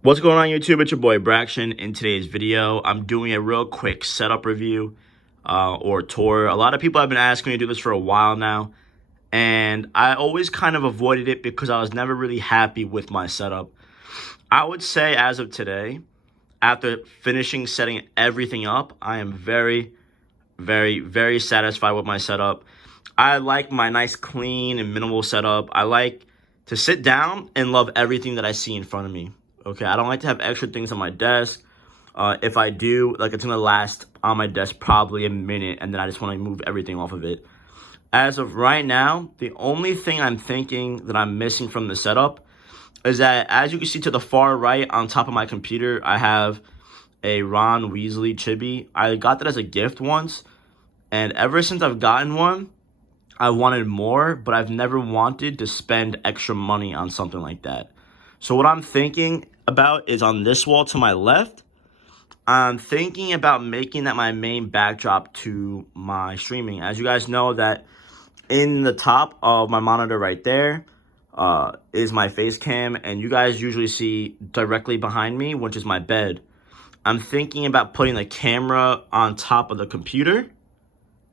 What's going on YouTube? It's your boy Braxton. In today's video, I'm doing a real quick setup review or tour. A lot of people have been asking me to do this for a while now, and I always kind of avoided it because I was never really happy with my setup. I would say as of today, after finishing setting everything up, I am very, very satisfied with my setup. I like my nice clean and minimal setup. I like to sit down and love everything that I see in front of me. Okay, I don't like to have extra things on my desk. If I do, like, it's gonna last on my desk probably a minute, and then I just want to move everything off of it. As of right now, the only thing I'm thinking that I'm missing from the setup is that, as you can see to the far right on top of my computer, I have a Ron Weasley chibi. I got that as a gift once, and ever since I've gotten one, I wanted more, but I've never wanted to spend extra money on something like that. So what I'm thinking about is on this wall to my left, I'm thinking about making that my main backdrop to my streaming. As you guys know, that in the top of my monitor right there is my Facecam, and you guys usually see directly behind me, which is my bed. I'm thinking about putting the camera on top of the computer.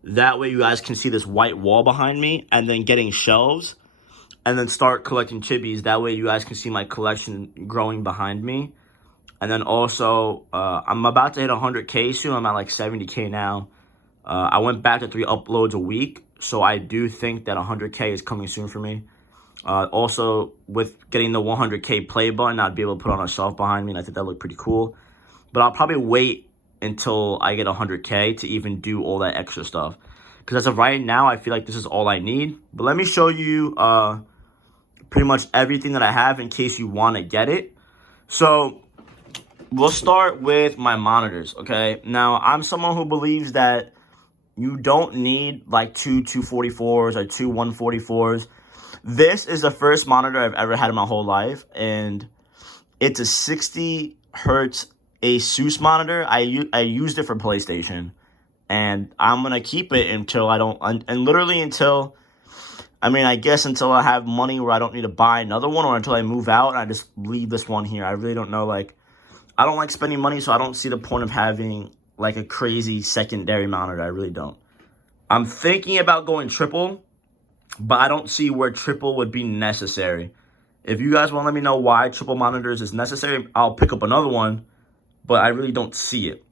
That way you guys can see this white wall behind me, and then getting shelves, and then start collecting chibis. That way you guys can see my collection growing behind me. And then also, I'm about to hit 100K soon. I'm at like 70K now. I went back to 3 uploads a week, so I do think that 100K is coming soon for me. Also, with getting the 100K play button, I'd be able to put on a shelf behind me, and I think that looked pretty cool. But I'll probably wait until I get 100K to even do all that extra stuff. Because as of right now, I feel like this is all I need. But let me show you pretty much everything that I have in case you want to get it. So we'll start with my monitors, okay? Now, I'm someone who believes that you don't need like two 244s or two 144s. This is the first monitor I've ever had in my whole life, and it's a 60 hertz Asus monitor. I used it for PlayStation, and I'm going to keep it until I don't, and literally until, I guess until I have money where I don't need to buy another one, or until I move out and I just leave this one here. I really don't know, like, I don't like spending money, so I don't see the point of having like a crazy secondary monitor. I really don't. I'm thinking about going triple, but I don't see where triple would be necessary. If you guys want to let me know why triple monitors is necessary, I'll pick up another one, but I really don't see it.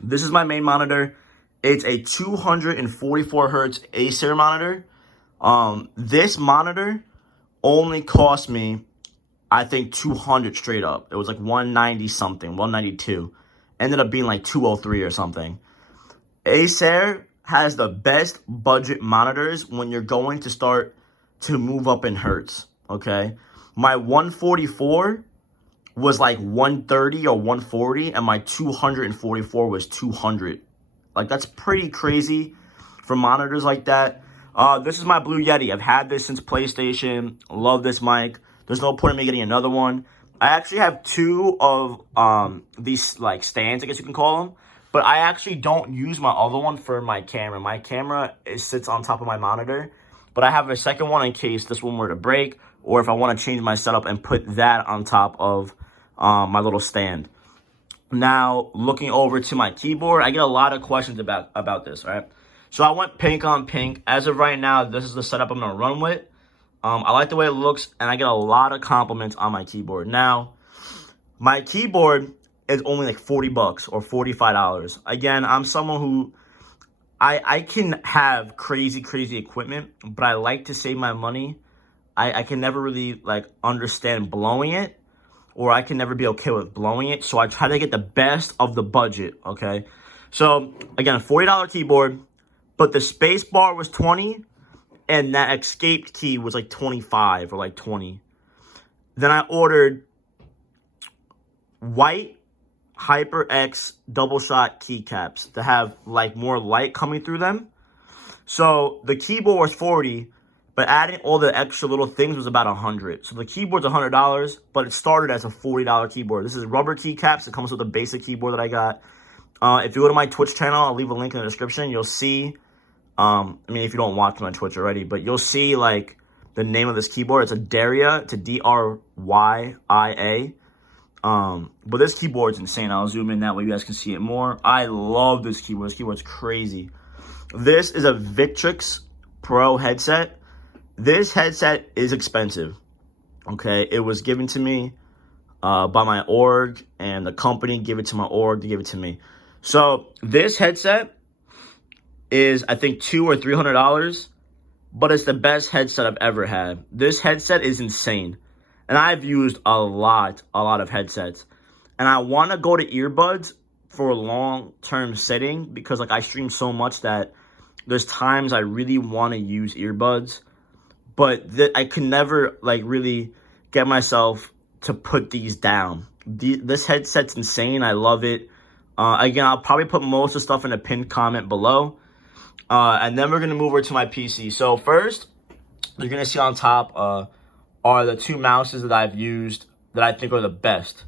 This is my main monitor. It's a 244 hertz Acer monitor. This monitor only cost me, I think, 200 straight up. It was like 190 something, 192. Ended up being like 203 or something. Acer has the best budget monitors when you're going to start to move up in hertz, okay? My 144 was like 130 or 140, and my 244 was 200. Like, that's pretty crazy for monitors like that. This is my Blue Yeti. I've had this since PlayStation. Love this mic. There's no point in me getting another one. I actually have 2 of these like stands, I guess you can call them. But I actually don't use my other one for my camera. My camera sits on top of my monitor. But I have a second one in case this one were to break, or if I want to change my setup and put that on top of my little stand. Now, looking over to my keyboard, I get a lot of questions about this, right? So I went pink on pink. As of right now, this is the setup I'm going to run with. I like the way it looks, and I get a lot of compliments on my keyboard. Now, my keyboard is only like 40 bucks or $45. Again, I'm someone who, I can have crazy equipment, but I like to save my money. I can never really like understand blowing it, or I can never be okay with blowing it. So I try to get the best of the budget, okay? So again, $40 keyboard, but the space bar was 20, and that escape key was like 25 or like 20. Then I ordered white HyperX double shot keycaps to have like more light coming through them. So the keyboard was 40, but adding all the extra little things was about 100. So the keyboard's $100, but it started as a $40 keyboard. This is rubber keycaps. It comes with a basic keyboard that I got. If you go to my Twitch channel, I'll leave a link in the description. You'll see, if you don't watch my Twitch already, but you'll see like the name of this keyboard. It's a Daria. It's a Drya. But this keyboard's insane. I'll zoom in that way you guys can see it more. I love this keyboard. This keyboard's crazy. This is a Victrix Pro headset. This headset is expensive. Okay, it was given to me by my org, and the company gave it to my org to give it to me. So this headset is, I think, $200 or $300, but it's the best headset I've ever had. This headset is insane, and I've used a lot of headsets, and I want to go to earbuds for a long-term setting because, like, I stream so much that there's times I really want to use earbuds, but I could never, like, really get myself to put these down. This headset's insane. I love it. Again, I'll probably put most of the stuff in a pinned comment below. And then we're going to move over to my PC. So first, you're going to see on top are the two mouses that I've used that I think are the best.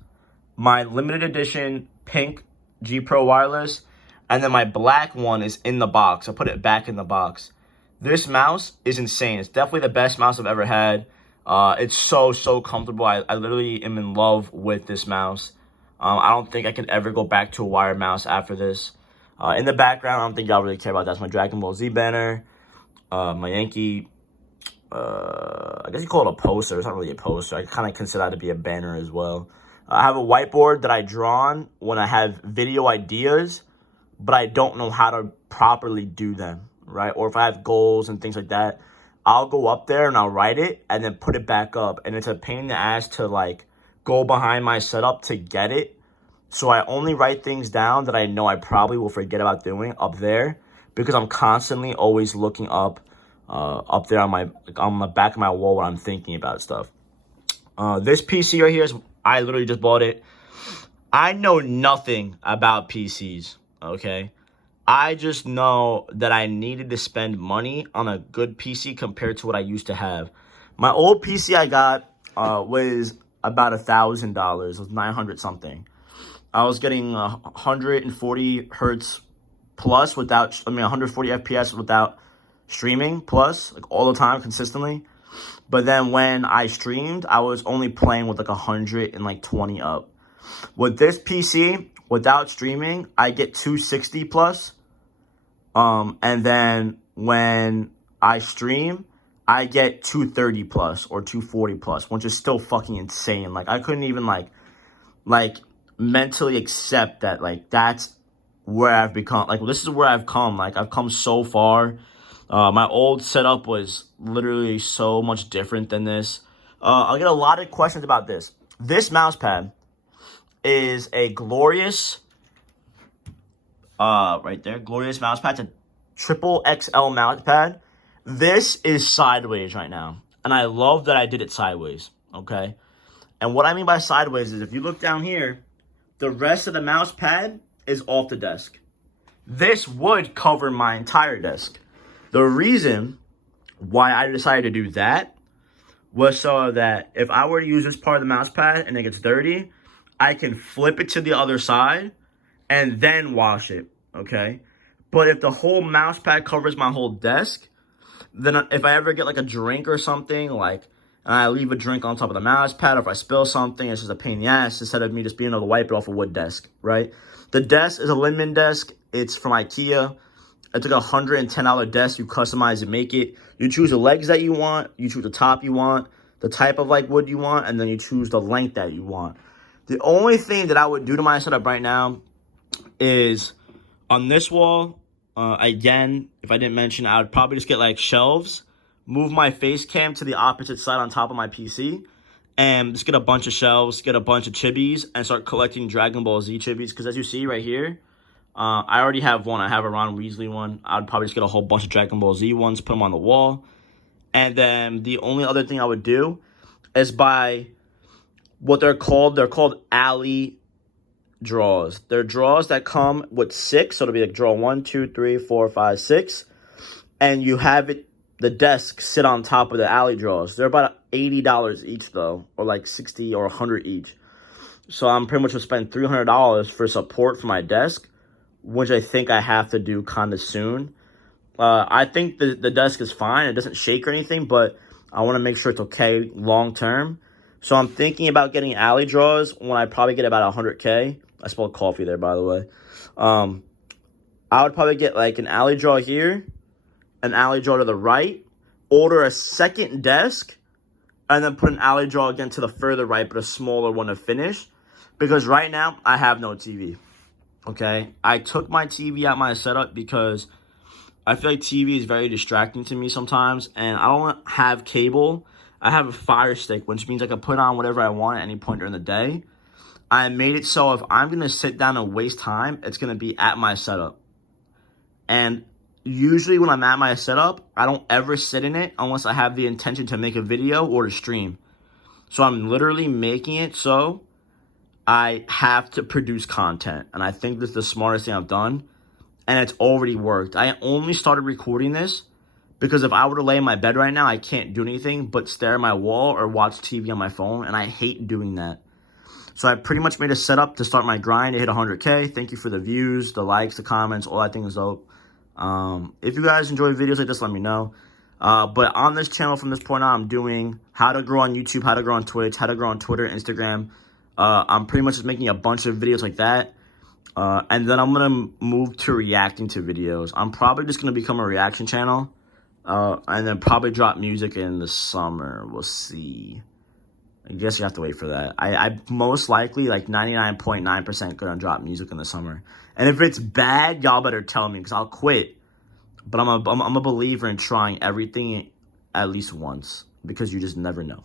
My limited edition pink G Pro wireless, and then my black one is in the box. I put it back in the box. This mouse is insane. It's definitely the best mouse I've ever had. It's so comfortable. I literally am in love with this mouse. I don't think I can ever go back to a wired mouse after this. In the background, I don't think y'all really care about that. That's my Dragon Ball Z banner. My Yankee, I guess you call it a poster. It's not really a poster. I kind of consider that to be a banner as well. I have a whiteboard that I draw on when I have video ideas, but I don't know how to properly do them, right? Or if I have goals and things like that, I'll go up there and I'll write it and then put it back up. And it's a pain in the ass to, like, go behind my setup to get it. So I only write things down that I know I probably will forget about doing up there, because I'm constantly always looking up there on the back of my wall when I'm thinking about stuff. This PC right here I literally just bought it. I know nothing about PCs, okay? I just know that I needed to spend money on a good PC compared to what I used to have. My old PC I got was about $1,000. It was 900 something. I was getting 140 hertz plus without, 140 FPS without streaming plus, like, all the time consistently. But then when I streamed, I was only playing with like 120 up. With this PC, without streaming, I get 260 plus. And then when I stream, I get 230 plus or 240 plus, which is still fucking insane. Like, I couldn't even like mentally accept that, like, that's where I've become. Like, this is where I've come. Like, I've come so far. My old setup was literally so much different than this. I'll get a lot of questions about this. This mouse pad is a glorious, right there, glorious mouse pad. It's a triple XL mouse pad. This is sideways right now, and I love that I did it sideways, okay? And what I mean by sideways is if you look down here, the rest of the mouse pad is off the desk. This would cover my entire desk. The reason why I decided to do that was so that if I were to use this part of the mouse pad and it gets dirty, I can flip it to the other side and then wash it, okay? But if the whole mouse pad covers my whole desk, then if I ever get like a drink or something, like, and I leave a drink on top of the mouse pad, or if I spill something, it's just a pain in the ass instead of me just being able to wipe it off a wood desk, right? The desk is a Lindemann desk. It's from IKEA. It's like a $110 desk. You customize and make it. You choose the legs that you want. You choose the top you want, the type of like wood you want, and then you choose the length that you want. The only thing that I would do to my setup right now is on this wall, again, if I didn't mention, I would probably just get like shelves, move my Facecam to the opposite side on top of my PC, and just get a bunch of shelves, get a bunch of chibis, and start collecting Dragon Ball Z chibis. Because as you see right here, I already have one. I have a Ron Weasley one. I would probably just get a whole bunch of Dragon Ball Z ones, put them on the wall. And then the only other thing I would do is buy what they're called alley draws. They're draws that come with 6. So it'll be like draw 1, 2, 3, 4, 5, 6. And you have it, the desk sit on top of the alley draws. They're about $80 each though, or like 60 or 100 each. So I'm pretty much going to spend $300 for support for my desk, which I think I have to do kind of soon. I think the desk is fine. It doesn't shake or anything, but I want to make sure it's okay long term. So I'm thinking about getting alley draws when I probably get about 100K. I spelled coffee there, by the way. I would probably get like an alley draw here, an alley draw to the right, order a second desk, and then put an alley draw again to the further right, but a smaller one to finish. Because right now, I have no TV, okay? I took my TV out my setup because I feel like TV is very distracting to me sometimes, and I don't have cable. I have a Fire Stick, which means I can put on whatever I want at any point during the day. I made it so if I'm going to sit down and waste time, it's going to be at my setup. And usually when I'm at my setup, I don't ever sit in it unless I have the intention to make a video or to stream. So I'm literally making it so I have to produce content. And I think this is the smartest thing I've done. And it's already worked. I only started recording this because if I were to lay in my bed right now, I can't do anything but stare at my wall or watch TV on my phone. And I hate doing that. So I pretty much made a setup to start my grind to hit 100K. Thank you for the views, the likes, the comments, all that thing is dope. If you guys enjoy videos like this, let me know. But on this channel from this point on, I'm doing how to grow on YouTube, how to grow on Twitch, how to grow on Twitter, Instagram. I'm pretty much just making a bunch of videos like that. And then I'm going to move to reacting to videos. I'm probably just going to become a reaction channel. And then probably drop music in the summer. We'll see. I guess you have to wait for that. I most likely, like 99.9% gonna drop music in the summer. And if it's bad, y'all better tell me because I'll quit. But I'm a believer in trying everything at least once because you just never know.